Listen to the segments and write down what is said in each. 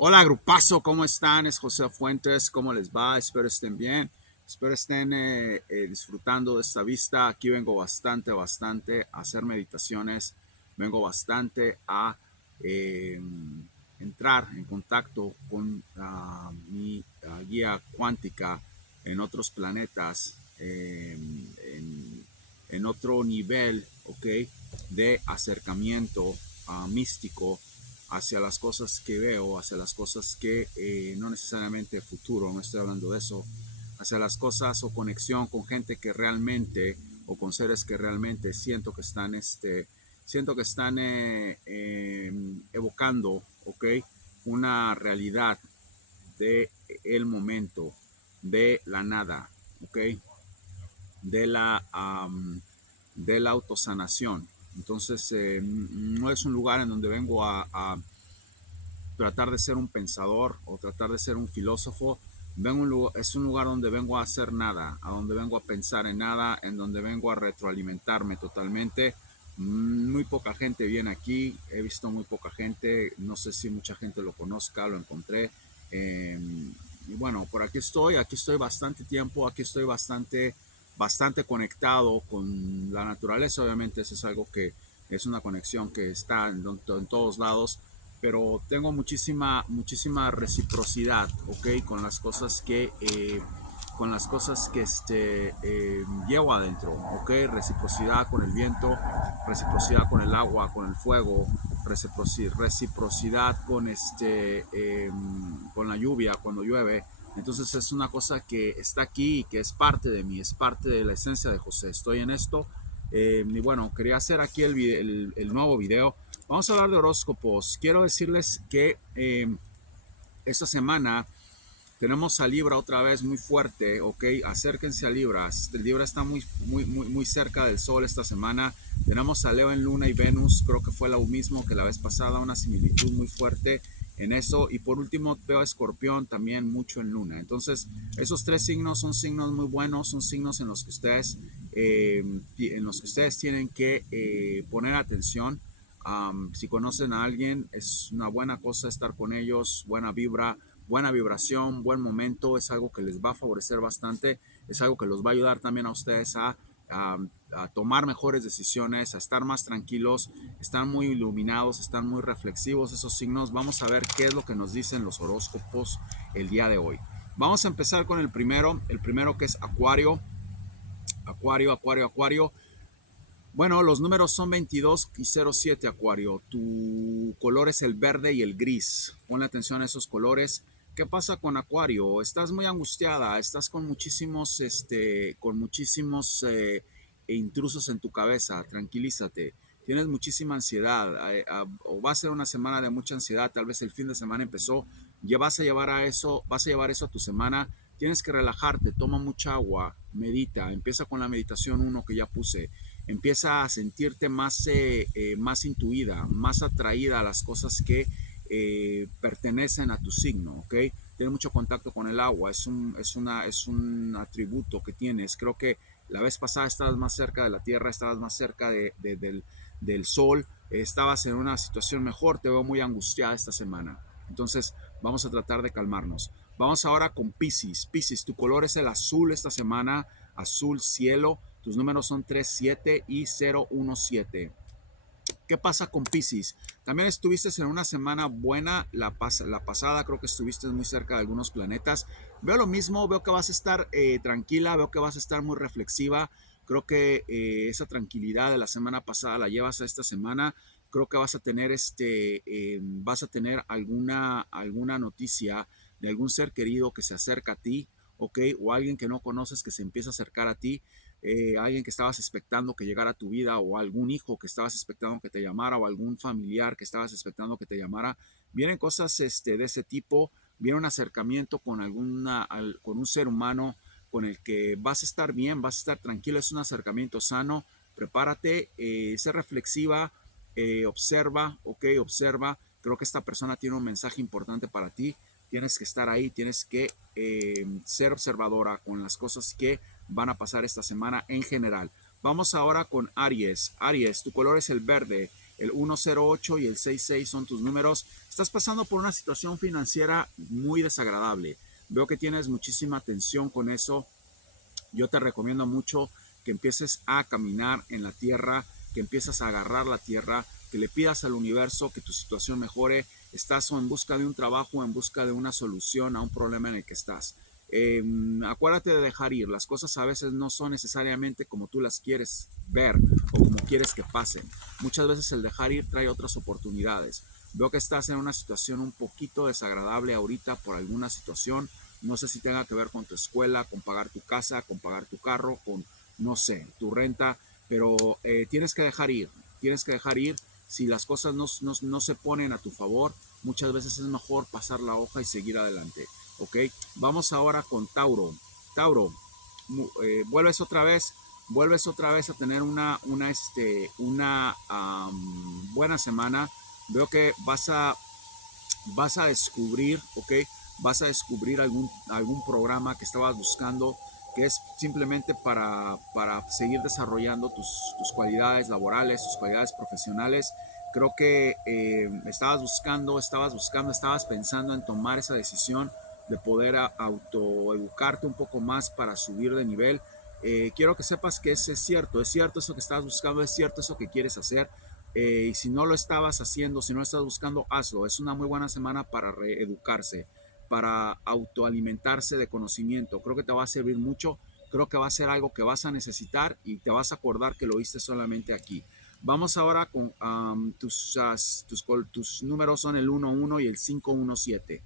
Hola, grupazo, ¿cómo están? Es José Fuentes, ¿cómo les va? Espero estén bien, espero estén disfrutando de esta vista. Aquí vengo bastante a hacer meditaciones, vengo bastante a eh, entrar en contacto con mi guía cuántica en otros planetas, en otro nivel, ¿ok? De acercamiento místico hacia las cosas que veo, hacia las cosas que no necesariamente futuro, no estoy hablando de eso, hacia las cosas o conexión con gente que realmente o con seres que realmente siento que están evocando, ¿ok? Una realidad de el momento, de la nada, ¿ok? De de la autosanación. Entonces, no es un lugar en donde vengo a tratar de ser un pensador o tratar de ser un filósofo. Es un lugar donde vengo a hacer nada, a donde vengo a pensar en nada, en donde vengo a retroalimentarme totalmente. Muy poca gente viene aquí, he visto muy poca gente, no sé si mucha gente lo conozca, lo encontré. Eh, y bueno, por aquí estoy bastante tiempo, aquí estoy bastante conectado con la naturaleza. Obviamente eso es algo que es una conexión que está en todos lados, pero tengo muchísima reciprocidad, ¿ok? Con las cosas que llevo adentro, ¿ok? Reciprocidad con el viento, reciprocidad con el agua, con el fuego, reciprocidad con con la lluvia cuando llueve. Entonces es una cosa que está aquí y que es parte de mí, es parte de la esencia de José. Estoy en esto. Y bueno, quería hacer aquí el nuevo video. Vamos a hablar de horóscopos. Quiero decirles que esta semana tenemos a Libra otra vez muy fuerte, ok, acérquense a Libra. El Libra está muy cerca del Sol esta semana. Tenemos a Leo en Luna y Venus, creo que fue lo mismo que la vez pasada, una similitud muy fuerte en eso. Y por último veo a Escorpión también mucho en Luna. Entonces, esos tres signos son signos muy buenos, son signos en los que ustedes tienen que poner atención. Si conocen a alguien, es una buena cosa estar con ellos, buena vibra, buena vibración, buen momento, es algo que les va a favorecer bastante, es algo que los va a ayudar también a ustedes a tomar mejores decisiones, a estar más tranquilos, están muy iluminados, están muy reflexivos esos signos. Vamos a ver qué es lo que nos dicen los horóscopos el día de hoy. Vamos a empezar con el primero que es Acuario, Acuario. Bueno, los números son 22 y 07, Acuario. Tu color es el verde y el gris. Ponle atención a esos colores. ¿Qué pasa con Acuario? Estás muy angustiada, estás con muchísimos intrusos en tu cabeza. Tranquilízate. Tienes muchísima ansiedad, o va a ser una semana de mucha ansiedad. Tal vez el fin de semana empezó. Ya vas a llevar eso a tu semana. Tienes que relajarte, toma mucha agua, medita, empieza con la meditación uno que ya puse. Empieza a sentirte más intuida, más atraída a las cosas que pertenecen a tu signo, ¿ok? Tienes mucho contacto con el agua, es un atributo que tienes. Creo que la vez pasada estabas más cerca de la tierra, estabas más cerca del sol, estabas en una situación mejor, te veo muy angustiada esta semana. Entonces, vamos a tratar de calmarnos. Vamos ahora con Piscis. Piscis, tu color es el azul esta semana, azul cielo. Tus números son 37 y 017. ¿Qué pasa con Piscis? También estuviste en una semana buena la pasada, creo que estuviste muy cerca de algunos planetas. Veo lo mismo, veo que vas a estar tranquila, veo que vas a estar muy reflexiva. Creo que esa tranquilidad de la semana pasada la llevas a esta semana. Creo que vas a tener alguna noticia de algún ser querido que se acerca a ti, ¿ok? O alguien que no conoces que se empieza a acercar a ti. Alguien que estabas expectando que llegara a tu vida, o algún hijo que estabas expectando que te llamara, o algún familiar que estabas expectando que te llamara. Vienen cosas de ese tipo, viene un acercamiento con un ser humano con el que vas a estar bien, vas a estar tranquilo, es un acercamiento sano. Prepárate, sé reflexiva, observa, ok, observa. Creo que esta persona tiene un mensaje importante para ti. Tienes que estar ahí, tienes que ser observadora con las cosas que van a pasar esta semana en general. Vamos ahora con Aries. Aries, tu color es el verde El 108 y el 66 son tus números. Estás pasando por una situación financiera muy desagradable. Veo que tienes muchísima tensión con eso. Yo te recomiendo mucho que empieces a caminar en la tierra, que empieces a agarrar la tierra, que le pidas al universo que tu situación mejore. Estás o en busca de un trabajo, en busca de una solución a un problema en el que estás. Acuérdate de dejar ir. Las cosas a veces no son necesariamente como tú las quieres ver o como quieres que pasen. Muchas veces el dejar ir trae otras oportunidades. Veo que estás en una situación un poquito desagradable ahorita por alguna situación. No sé si tenga que ver con tu escuela, con pagar tu casa, con pagar tu carro, con, no sé, tu renta, pero tienes que dejar ir. Tienes que dejar ir. Si las cosas no se ponen a tu favor, muchas veces es mejor pasar la hoja y seguir adelante. ¿Ok? Vamos ahora con Tauro. Tauro, vuelves otra vez a tener una buena semana. Veo que vas a descubrir, ¿ok? Vas a descubrir algún programa que estabas buscando, que es simplemente para seguir desarrollando tus cualidades laborales, tus cualidades profesionales. Creo que estabas pensando en tomar esa decisión de poder autoeducarte un poco más para subir de nivel. Quiero que sepas que es cierto eso que estás buscando, es cierto eso que quieres hacer. Y si no lo estabas haciendo, si no lo estás buscando, hazlo. Es una muy buena semana para reeducarse, para autoalimentarse de conocimiento. Creo que te va a servir mucho. Creo que va a ser algo que vas a necesitar y te vas a acordar que lo viste solamente aquí. Vamos ahora con tus números son el 11 y el 517.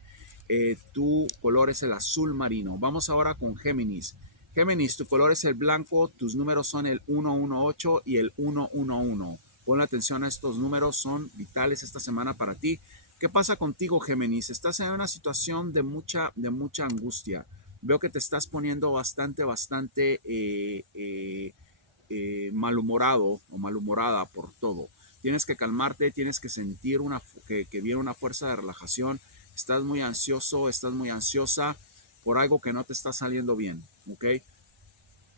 Tu color es el azul marino. Vamos ahora con Géminis. Géminis, tu color es el blanco, tus números son el 118 y el 111. Pon atención a estos números, son vitales esta semana para ti. ¿Qué pasa contigo, Géminis? Estás en una situación de mucha angustia. Veo que te estás poniendo bastante malhumorado o malhumorada por todo. Tienes que calmarte, tienes que sentir que viene una fuerza de relajación. Estás muy ansioso, estás muy ansiosa por algo que no te está saliendo bien, ¿ok?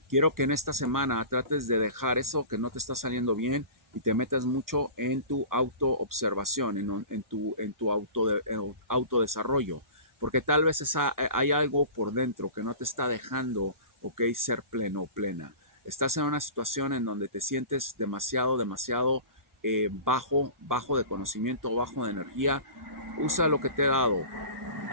Quiero que en esta semana trates de dejar eso que no te está saliendo bien y te metas mucho en tu autoobservación, en tu autodesarrollo, porque tal vez hay algo por dentro que no te está dejando, ok, ser pleno o plena. Estás en una situación en donde te sientes demasiado bajo de conocimiento, bajo de energía. Usa lo que te he dado.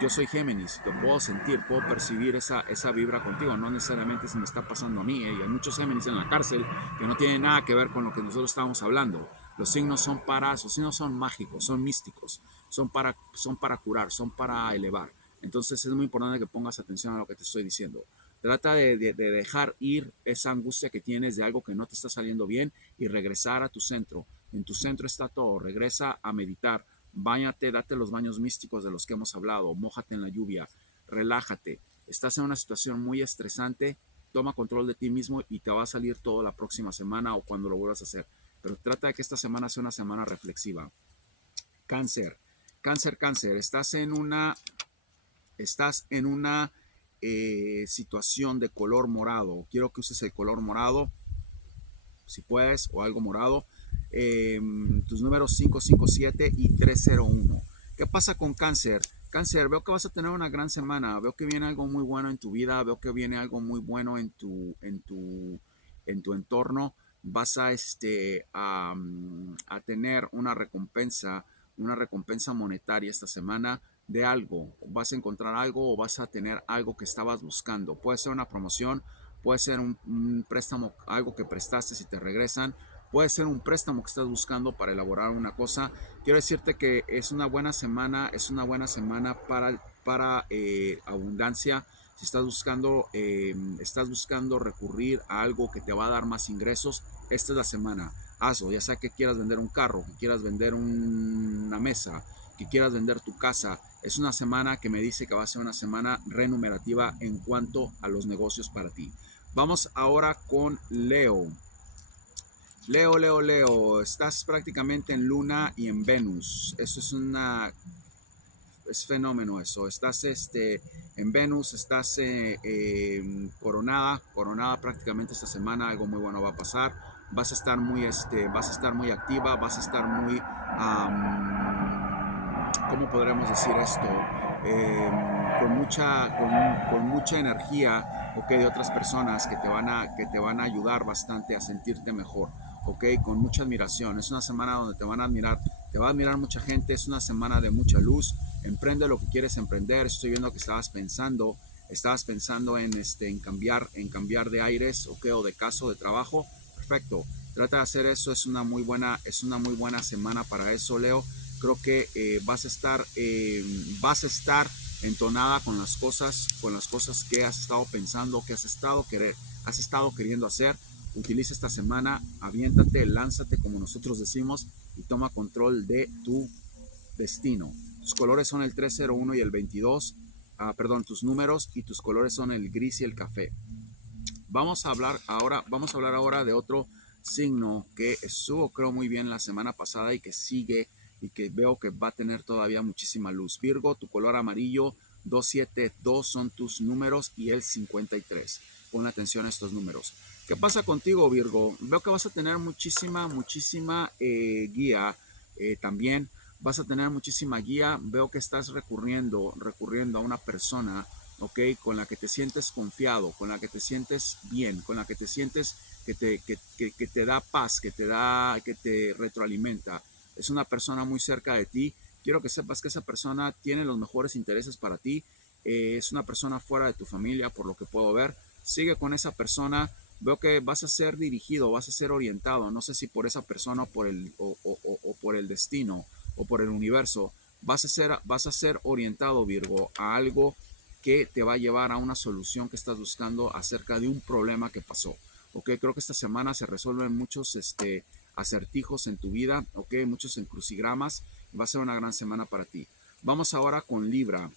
Yo soy Géminis, te puedo sentir, puedo percibir esa vibra contigo, no necesariamente se me está pasando a mí, y hay muchos Géminis en la cárcel que no tienen nada que ver con lo que nosotros estábamos hablando. Los signos son mágicos, son místicos, son para curar, son para elevar. Entonces es muy importante que pongas atención a lo que te estoy diciendo. Trata de dejar ir esa angustia que tienes de algo que no te está saliendo bien y regresar a tu centro. En tu centro está todo, regresa a meditar. Báñate, date los baños místicos de los que hemos hablado, mójate en la lluvia, relájate. Estás en una situación muy estresante, toma control de ti mismo y te va a salir todo la próxima semana o cuando lo vuelvas a hacer. Pero trata de que esta semana sea una semana reflexiva. Cáncer, cáncer, estás en una situación de color morado. Quiero que uses el color morado, si puedes, o algo morado. Tus números 557 y 301. ¿Qué pasa con cáncer? Cáncer, veo que vas a tener una gran semana, veo que viene algo muy bueno en tu vida, veo que viene algo muy bueno en tu entorno. Vas a tener una recompensa monetaria esta semana de algo. Vas a encontrar algo o vas a tener algo que estabas buscando. Puede ser una promoción, puede ser un préstamo, algo que prestaste si te regresan, puede ser un préstamo que estás buscando para elaborar una cosa. Quiero decirte que es una buena semana para abundancia. Si estás buscando recurrir a algo que te va a dar más ingresos, esta es la semana. Hazlo, ya sea que quieras vender un carro, que quieras vender una mesa, que quieras vender tu casa. Es una semana que me dice que va a ser una semana renumerativa en cuanto a los negocios para ti. Vamos ahora con Leo. Leo, estás prácticamente en Luna y en Venus. Eso es una es fenómeno eso. Estás en Venus, estás coronada prácticamente esta semana. Algo muy bueno va a pasar. Vas a estar vas a estar muy activa, vas a estar muy, ¿cómo podremos decir esto? Con mucha energía, ok, de otras personas que te van a ayudar bastante a sentirte mejor, ok, con mucha admiración. Es una semana donde te va a admirar mucha gente, es una semana de mucha luz. Emprende lo que quieres emprender. Estoy viendo que estabas pensando en cambiar de aires, ok, o de casa o de trabajo. Perfecto. Trata de hacer eso, es una muy buena semana para eso, Leo. Creo que vas a estar entonada con las cosas que has estado pensando, que has estado queriendo hacer. Utiliza esta semana, aviéntate, lánzate, como nosotros decimos, y toma control de tu destino. Tus colores son el 301 y el 22. Perdón, tus números y tus colores son el gris y el café. Vamos a hablar ahora de otro signo que estuvo, creo, muy bien la semana pasada y que sigue y que veo que va a tener todavía muchísima luz. Virgo, tu color amarillo, 272 son tus números y el 53. Pon atención a estos números. ¿Qué pasa contigo, Virgo? Veo que vas a tener muchísima guía. También vas a tener muchísima guía. Veo que estás recurriendo a una persona, ¿ok? Con la que te sientes confiado, con la que te sientes bien, con la que te sientes que te da paz, que te retroalimenta. Es una persona muy cerca de ti. Quiero que sepas que esa persona tiene los mejores intereses para ti. Es una persona fuera de tu familia, por lo que puedo ver. Sigue con esa persona. Veo que vas a ser dirigido, vas a ser orientado. No sé si por esa persona o por el destino o por el universo. Vas a ser orientado, Virgo, a algo que te va a llevar a una solución que estás buscando acerca de un problema que pasó. Ok, creo que esta semana se resuelven muchos acertijos en tu vida, ok, muchos encrucigramas. Va a ser una gran semana para ti. Vamos ahora con Libra.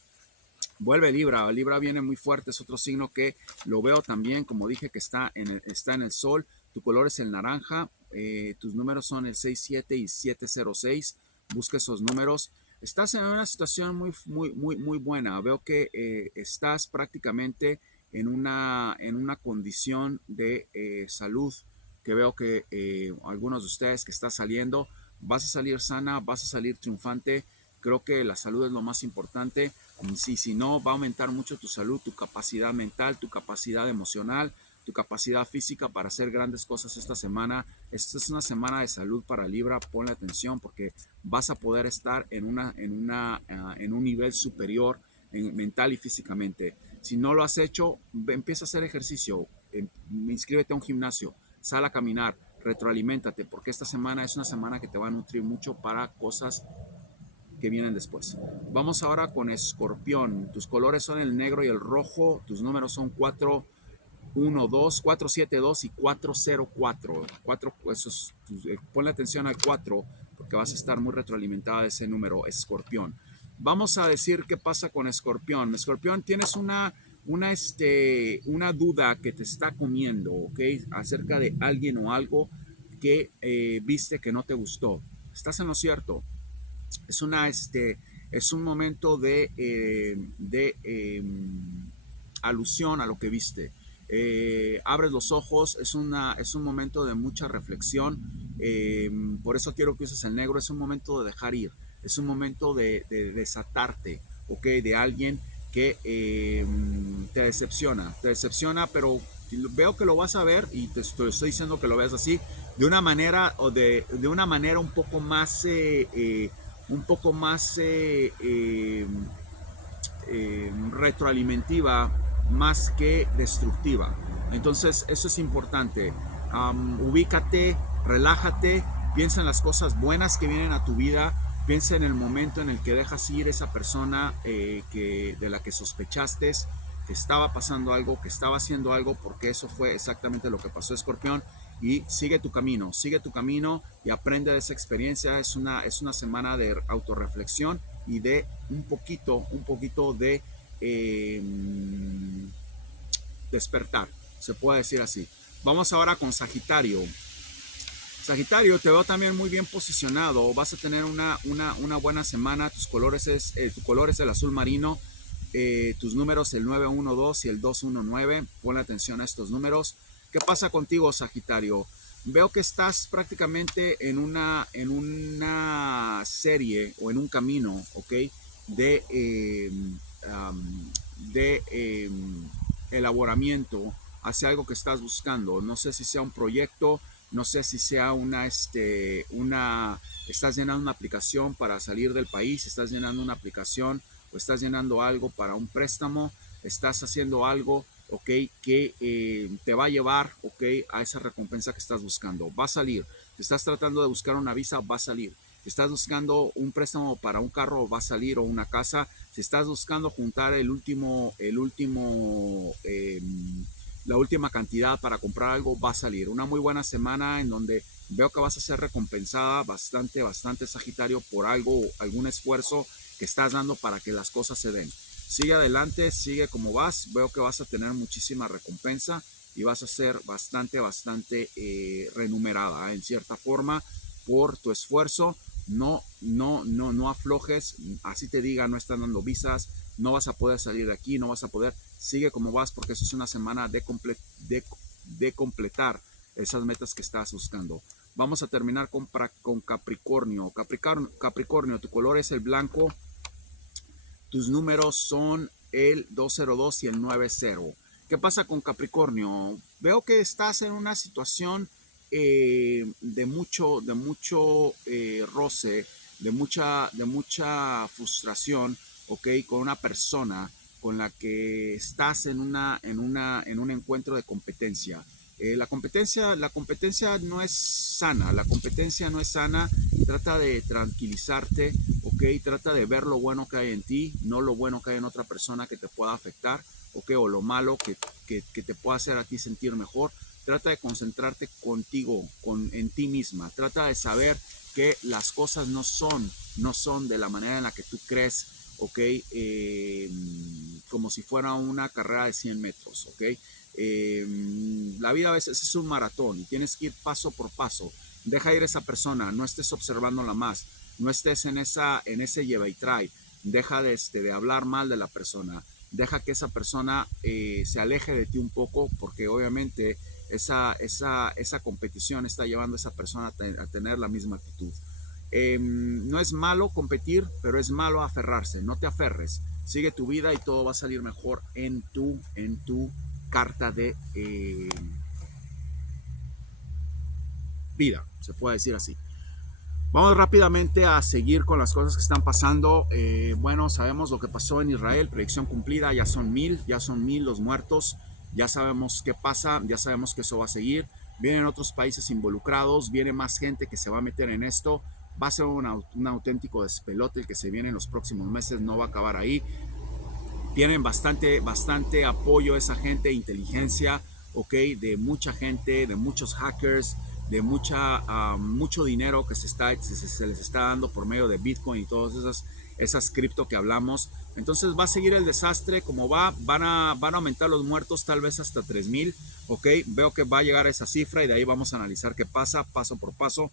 Vuelve Libra. Libra viene muy fuerte, es otro signo que lo veo también, como dije, que está en el sol. Tu color es el naranja, tus números son el 67 y 706. Busca esos números. Estás en una situación muy buena. Veo que estás prácticamente en una condición de salud que veo que algunos de ustedes que está saliendo, vas a salir sana, vas a salir triunfante. Creo que la salud es lo más importante. Si no, va a aumentar mucho tu salud, tu capacidad mental, tu capacidad emocional, tu capacidad física para hacer grandes cosas esta semana. Esta es una semana de salud para Libra. Ponle atención porque vas a poder estar en un nivel superior mental y físicamente. Si no lo has hecho, empieza a hacer ejercicio, inscríbete a un gimnasio, sal a caminar, retroaliméntate, porque esta semana es una semana que te va a nutrir mucho para cosas que vienen después. Vamos ahora con Escorpión. Tus colores son el negro y el rojo. Tus números son 412, 472 y 404. Ponle atención al 4 porque vas a estar muy retroalimentada de ese número, Escorpión. Vamos a decir qué pasa con Escorpión. Escorpión, tienes una duda que te está comiendo, ¿ok? Acerca de alguien o algo que viste que no te gustó. Estás en lo cierto. Es un momento de alusión a lo que viste. Abres los ojos, es un momento de mucha reflexión. Por eso quiero que uses el negro. Es un momento de dejar ir, es un momento de desatarte, ¿ok? De alguien que te decepciona, pero veo que lo vas a ver y te estoy diciendo que lo veas así, de una manera de una manera un poco más retroalimentativa más que destructiva. Entonces eso es importante. Ubícate, relájate, piensa en las cosas buenas que vienen a tu vida, piensa en el momento en el que dejas ir esa persona de la que sospechaste que estaba pasando algo, que estaba haciendo algo, porque eso fue exactamente lo que pasó, Escorpión. Y sigue tu camino y aprende de esa experiencia. Es una semana de autorreflexión y de un poquito de eh, despertar, se puede decir así. Vamos ahora con Sagitario. Sagitario, te veo también muy bien posicionado. Vas a tener una buena semana. Tu color es el azul marino. Tus números el 912 y el 219. Pon atención a estos números. ¿Qué pasa contigo, Sagitario? Veo que estás prácticamente en una serie o en un camino, ¿ok? De, elaboramiento hacia algo que estás buscando. No sé si sea un proyecto, no sé si sea estás llenando una aplicación para salir del país, estás llenando una aplicación o estás llenando algo para un préstamo, estás haciendo algo, ok, que te va a llevar, ok, a esa recompensa que estás buscando. Va a salir. Si estás tratando de buscar una visa, va a salir. Si estás buscando un préstamo para un carro, va a salir, o una casa. Si estás buscando juntar la última cantidad para comprar algo, va a salir. Una muy buena semana en donde veo que vas a ser recompensada bastante, bastante, Sagitario, por algo, algún esfuerzo que estás dando para que las cosas se den. Sigue adelante, sigue como vas. Veo que vas a tener muchísima recompensa y vas a ser bastante, bastante remunerada, en cierta forma, por tu esfuerzo. No aflojes. Así te diga, no están dando visas, no vas a poder salir de aquí, no vas a poder. Sigue como vas, porque eso es una semana de completar esas metas que estás buscando. Vamos a terminar con Capricornio. Capricornio, tu color es el blanco. Tus números son el 202 y el 90. ¿Qué pasa con Capricornio? Veo que estás en una situación de mucho roce, de mucha frustración, ¿ok? Con una persona con la que estás en un encuentro de competencia. La competencia no es sana, la competencia no es sana. Trata de tranquilizarte, ok, trata de ver lo bueno que hay en ti, no lo bueno que hay en otra persona que te pueda afectar, ok, o lo malo que te pueda hacer a ti sentir mejor. Trata de concentrarte contigo, en ti misma. Trata de saber que las cosas no son de la manera en la que tú crees, ok, como si fuera una carrera de 100 metros, ok. La vida a veces es un maratón y tienes que ir paso por paso. Deja ir a esa persona, no estés observándola más, no estés en ese lleva y trae. Deja de hablar mal de la persona, deja que esa persona se aleje de ti un poco, porque obviamente esa competición está llevando a esa persona a tener la misma actitud. No es malo competir, pero es malo aferrarse. No te aferres, sigue tu vida y todo va a salir mejor en tu carta de vida, se puede decir así. Vamos rápidamente a seguir con las cosas que están pasando. Bueno, sabemos lo que pasó en Israel, predicción cumplida, ya son mil los muertos, ya sabemos qué pasa, ya sabemos que eso va a seguir. Vienen otros países involucrados, viene más gente que se va a meter en esto. Va a ser un auténtico despelote el que se viene en los próximos meses, no va a acabar ahí. Tienen bastante, bastante apoyo esa gente, inteligencia, ok, de mucha gente, de muchos hackers, de mucho dinero que se les está dando por medio de Bitcoin y todas esas cripto que hablamos. Entonces va a seguir el desastre como van a aumentar los muertos tal vez hasta 3,000, ok. Veo que va a llegar a esa cifra y de ahí vamos a analizar qué pasa paso por paso.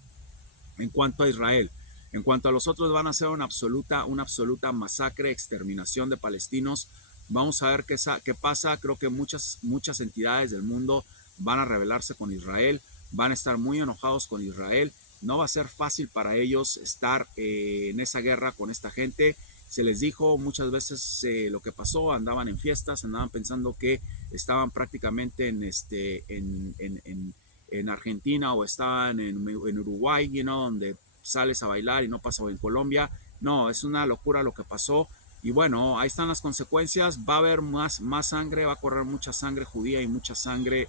En cuanto a Israel, en cuanto a los otros, van a ser una absoluta masacre, exterminación de palestinos. Vamos a ver qué pasa. Creo que muchas entidades del mundo van a rebelarse con Israel, van a estar muy enojados con Israel. No va a ser fácil para ellos estar en esa guerra con esta gente. Se les dijo muchas veces lo que pasó, andaban en fiestas, andaban pensando que estaban prácticamente en Argentina, o estaban en Uruguay, donde sales a bailar y no pasa en Colombia. No, es una locura lo que pasó. Y bueno, ahí están las consecuencias. Va a haber más sangre, va a correr mucha sangre judía y mucha sangre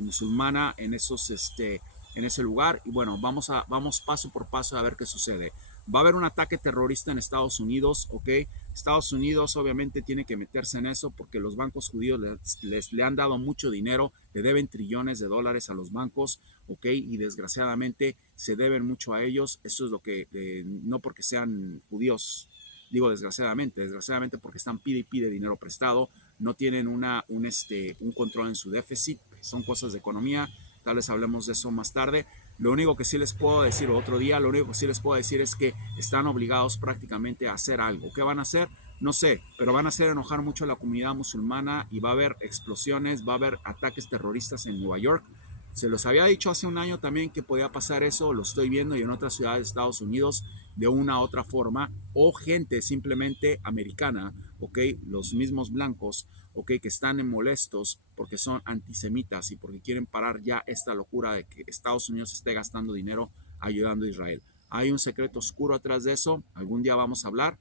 musulmana en ese lugar. Y bueno, vamos paso por paso a ver qué sucede. Va a haber un ataque terrorista en Estados Unidos, ¿ok? Estados Unidos obviamente tiene que meterse en eso, porque los bancos judíos le han dado mucho dinero, le deben trillones de dólares a los bancos, ¿ok? Y desgraciadamente se deben mucho a ellos. Eso es lo que, no porque sean judíos, digo desgraciadamente porque están pide y pide dinero prestado, no tienen un control en su déficit, son cosas de economía. tal vez hablemos de eso más tarde. Lo único que sí les puedo decir otro día, lo único que sí les puedo decir es que están obligados prácticamente a hacer algo. ¿Qué van a hacer? No sé, pero van a hacer enojar mucho a la comunidad musulmana y va a haber explosiones, va a haber ataques terroristas en Nueva York. Se los había dicho hace un año también que podía pasar eso, lo estoy viendo y en otras ciudades de Estados Unidos de una u otra forma, o gente simplemente americana, ok, los mismos blancos, ok, que están molestos porque son antisemitas y porque quieren parar ya esta locura de que Estados Unidos esté gastando dinero ayudando a Israel. Hay un secreto oscuro atrás de eso, algún día vamos a hablar,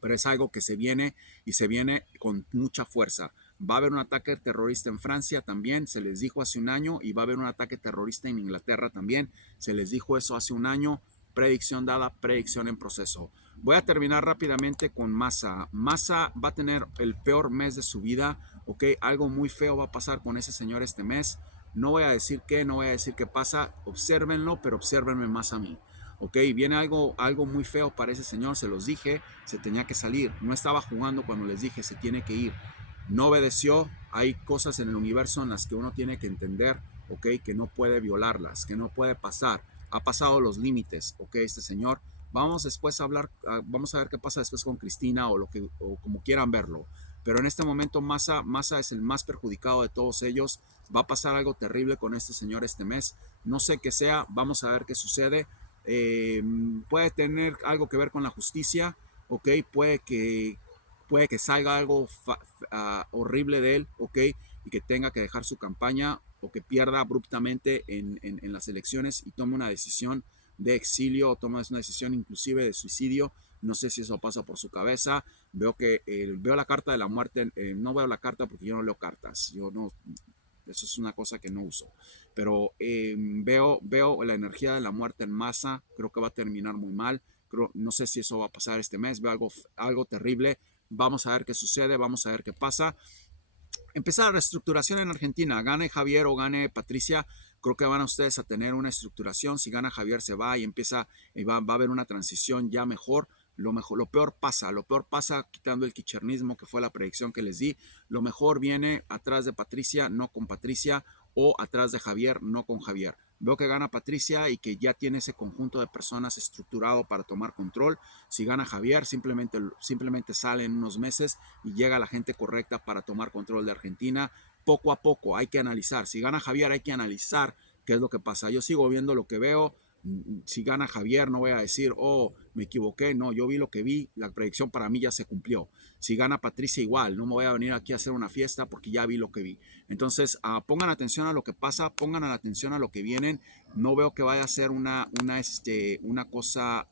pero es algo que se viene y se viene con mucha fuerza. Va a haber un ataque terrorista en Francia también, se les dijo hace un año, y va a haber un ataque terrorista en Inglaterra también, se les dijo eso hace un año, predicción dada, predicción en proceso. Voy a terminar rápidamente con Massa. Massa va a tener el peor mes de su vida, ok, algo muy feo va a pasar con ese señor este mes. No voy a decir qué, no voy a decir qué pasa, obsérvenlo, pero obsérvenme más a mí. Ok, viene algo muy feo para ese señor, se los dije, se tenía que salir, no estaba jugando cuando les dije, se tiene que ir, no obedeció, hay cosas en el universo en las que uno tiene que entender, ok, que no puede violarlas, que no puede pasar, ha pasado los límites, ok, este señor, vamos después a hablar, vamos a ver qué pasa después con Cristina o como quieran verlo, pero en este momento Massa es el más perjudicado de todos ellos, va a pasar algo terrible con este señor este mes, no sé qué sea, vamos a ver qué sucede. eh, Puede tener algo que ver con la justicia, ok, puede que salga algo horrible de él, ok, y que tenga que dejar su campaña o que pierda abruptamente en las elecciones y tome una decisión de exilio o tome una decisión inclusive de suicidio. No sé si eso pasa por su cabeza. Veo la carta de la muerte. No veo la carta porque yo no leo cartas. Yo no, eso es una cosa que no uso. Pero veo la energía de la muerte en masa. Creo que va a terminar muy mal. No sé si eso va a pasar este mes. Veo algo terrible. Vamos a ver qué sucede. Vamos a ver qué pasa. Empezar la reestructuración en Argentina. Gane Javier o gane Patricia. Creo que van a ustedes a tener una estructuración. Si gana Javier se va y empieza, va a haber una transición ya mejor. Lo peor pasa quitando el quichernismo que fue la predicción que les di. Lo mejor viene atrás de Patricia, no con Patricia, o atrás de Javier, no con Javier. Veo que gana Patricia y que ya tiene ese conjunto de personas estructurado para tomar control. Si gana Javier, simplemente sale en unos meses y llega la gente correcta para tomar control de Argentina. Poco a poco hay que analizar. Si gana Javier, hay que analizar qué es lo que pasa. Yo sigo viendo lo que veo. Si gana Javier, no voy a decir, oh, me equivoqué. No, yo vi lo que vi. La predicción para mí ya se cumplió. Si gana Patricia, igual. No me voy a venir aquí a hacer una fiesta porque ya vi lo que vi. Entonces, pongan atención a lo que pasa, pongan atención a lo que vienen. No veo que vaya a ser una cosa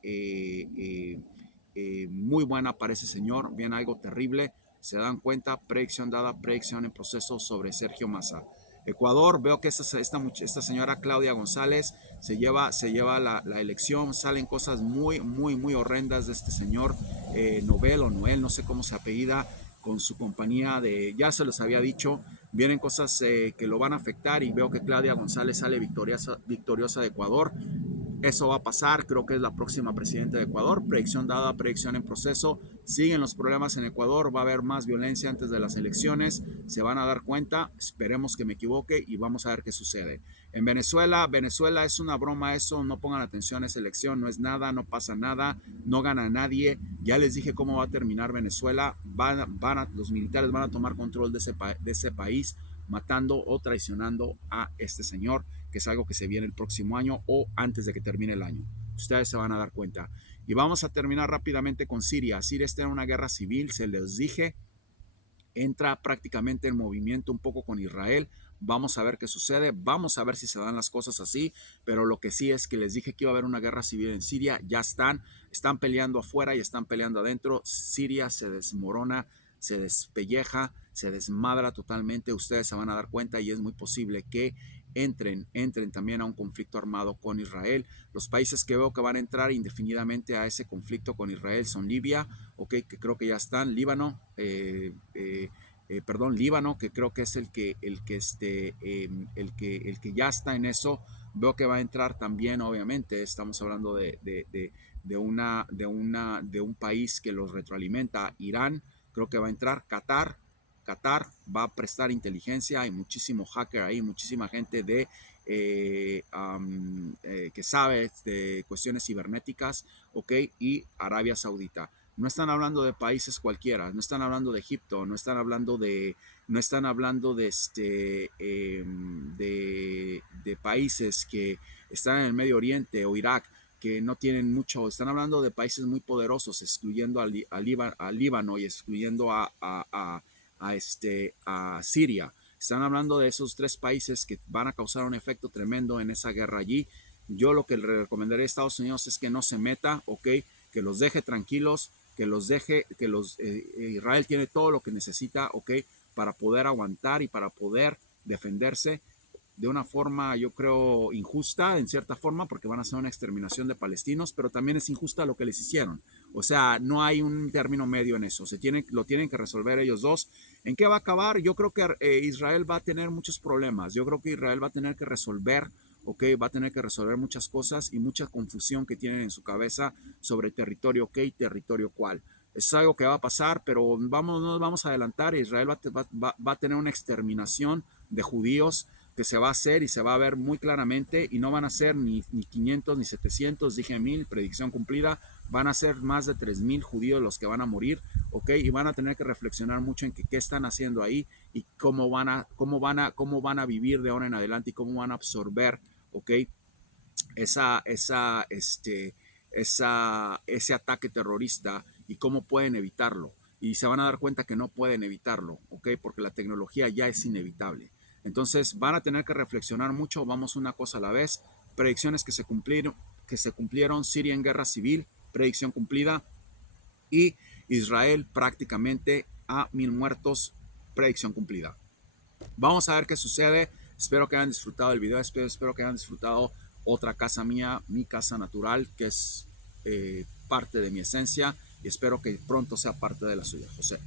muy buena para ese señor. Viene algo terrible. Se dan cuenta, predicción dada, predicción en proceso sobre Sergio Massa. Ecuador, veo que esta señora Claudia González se lleva la elección, salen cosas muy horrendas de este señor, Nobel o Noel, no sé cómo se apellida, con su compañía ya se los había dicho, vienen cosas que lo van a afectar y veo que Claudia González sale victoriosa de Ecuador. Eso va a pasar, creo que es la próxima presidenta de Ecuador, predicción dada, predicción en proceso, siguen los problemas en Ecuador, va a haber más violencia antes de las elecciones, se van a dar cuenta, esperemos que me equivoque y vamos a ver qué sucede. En Venezuela es una broma eso, no pongan atención a esa elección, no es nada, no pasa nada, no gana nadie, ya les dije cómo va a terminar Venezuela, los militares van a tomar control de ese país, matando o traicionando a este señor, que es algo que se viene el próximo año o antes de que termine el año. Ustedes se van a dar cuenta. Y vamos a terminar rápidamente con Siria. Siria está en una guerra civil, se les dije, entra prácticamente en movimiento un poco con Israel. Vamos a ver qué sucede, vamos a ver si se dan las cosas así, pero lo que sí es que les dije que iba a haber una guerra civil en Siria, ya están peleando afuera y están peleando adentro. Siria se desmorona, se despelleja, se desmadra totalmente, ustedes se van a dar cuenta y es muy posible que entren también a un conflicto armado con Israel. Los países que veo que van a entrar indefinidamente a ese conflicto con Israel son Libia, okay, que creo que ya están, Líbano, Líbano, que creo que es el que ya está en eso. Veo que va a entrar también, obviamente, estamos hablando de un país que los retroalimenta, Irán, creo que va a entrar, Qatar, Qatar va a prestar inteligencia, hay muchísimo hacker ahí, muchísima gente que sabe de cuestiones cibernéticas, ¿ok? Y Arabia Saudita. No están hablando de países cualquiera, no están hablando de Egipto, no están hablando de países que están en el Medio Oriente o Irak, que no tienen mucho, están hablando de países muy poderosos, excluyendo a Líbano y excluyendo a Siria. Están hablando de esos tres países que van a causar un efecto tremendo en esa guerra allí. Yo lo que le recomendaría a Estados Unidos es que no se meta, ¿ok? Que los deje tranquilos, Israel tiene todo lo que necesita, ¿ok? Para poder aguantar y para poder defenderse de una forma, yo creo, injusta, en cierta forma, porque van a hacer una exterminación de palestinos, pero también es injusta lo que les hicieron. O sea, no hay un término medio en eso. Lo tienen que resolver ellos dos. ¿En qué va a acabar? Yo creo que Israel va a tener muchos problemas. Yo creo que Israel va a tener que resolver, ok, va a tener que resolver muchas cosas y mucha confusión que tienen en su cabeza sobre territorio qué y territorio cuál. Es algo que va a pasar, pero no nos vamos a adelantar. Israel va a tener una exterminación de judíos que se va a hacer y se va a ver muy claramente, y no van a ser ni 500 ni 700, dije 1000, predicción cumplida, van a ser más de 3000 judíos los que van a morir, ¿ok? Y van a tener que reflexionar mucho en qué están haciendo ahí y cómo van a vivir de ahora en adelante y cómo van a absorber, ¿ok? Ese ataque terrorista y cómo pueden evitarlo. Y se van a dar cuenta que no pueden evitarlo, ¿ok? Porque la tecnología ya es inevitable. Entonces van a tener que reflexionar mucho, vamos una cosa a la vez. Predicciones que se cumplieron, Siria en guerra civil, predicción cumplida, y Israel prácticamente a 1000 muertos, predicción cumplida. Vamos a ver qué sucede. Espero que hayan disfrutado el video, espero que hayan disfrutado otra casa mía, mi casa natural, que es parte de mi esencia, y espero que pronto sea parte de la suya. José.